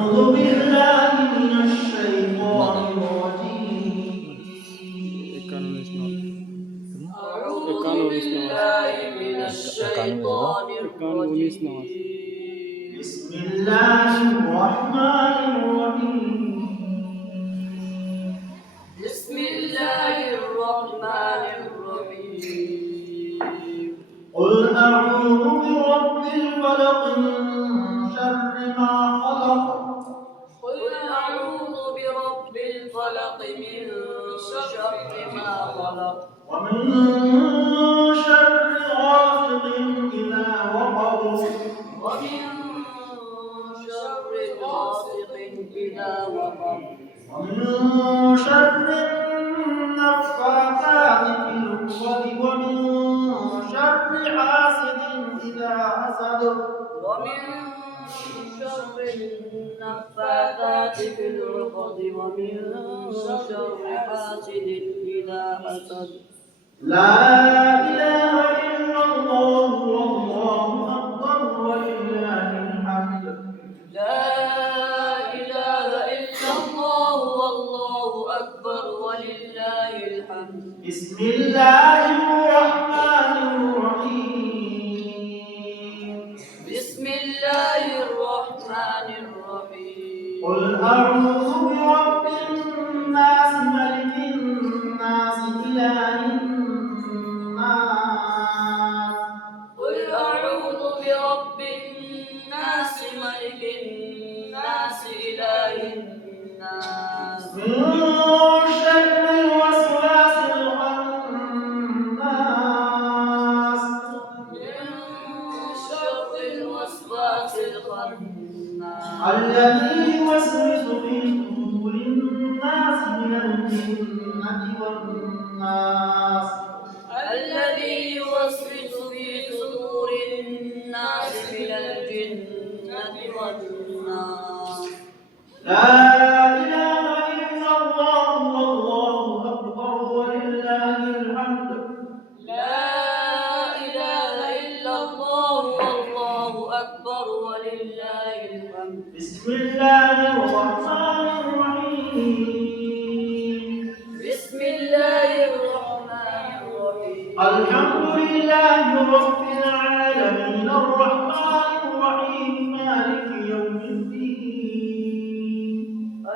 أعوذ بالله من الشيطان الرجيم. أعوذ بالله من الشيطان الرجيم. بسم الله الرحمن الرحيم. بسم الله الرحمن الرحيم. قل أعوذ برب الفلق من شر ما خلق. قل أعوذ برب الفلق من شر ما خلق. ومن شر غاسق إذا وقب. ومن شر غاسق إذا وقب. ومن شر النفاثات في العقد. ومن شر حاسد إذا حسد. ومن شر النفاثات في العقد. ومن شر حاسد إذا حسد. لا إله إلا الله والله أكبر ولله الحمد. لا إله إلا الله والله أكبر ولله الحمد. بسم الله الرحمن الرحيم. بسم الله الرحمن الرحيم. قل أعوذ برب الناس ملك الناس إله الناس. قل أعوذ برب الناس ملك الناس إله الناس. من شر الوسواس الخناس. من شر الوسواس الخناس. الذي يوسوس في صدور الناس من الجنة والناس. الذي يوسوس في صدور الناس من الجنة والناس. لا إله إلا الله والله أكبر ولله الحمد. لا إله إلا الله والله أكبر ولله الحمد. بسم الله الرحمن الرحيم. بسم الله الرحمن الرحيم. الحمد لله رب العالمين الرحمن الرحيم مالك يوم الدين.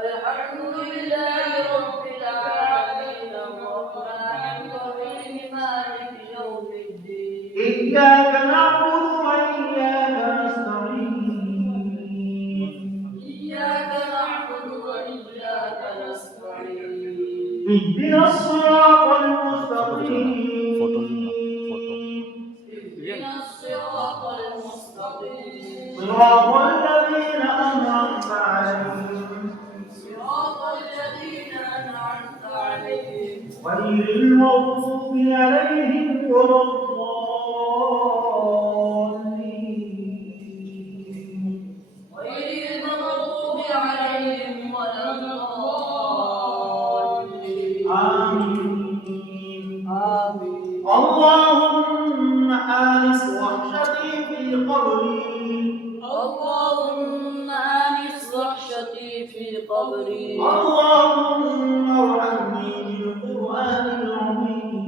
الحمد لله رب العالمين الرحمن الرحيم مالك يوم الدين. إياك نعبد وإياك نستعين. إياك نعبد وإياك نستعين. اهدنا الصراط المستقيم. اهدنا الصراط المستقيم. صراط الذين أنعمت عليهم صراط الذين أنعمت عليهم غير المغضوب عليهم ولا الضالين. غير المغضوب عليهم ولا الضالين. آمين. آمين. اللهم آنس وحشتي في قبري. اللهم آنس وحشتي في قبري. اللهم ارحمني بالقرآن العظيم.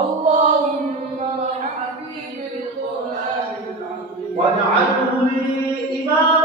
اللهم ارحمني بالقرآن العظيم. واجعله لي إماما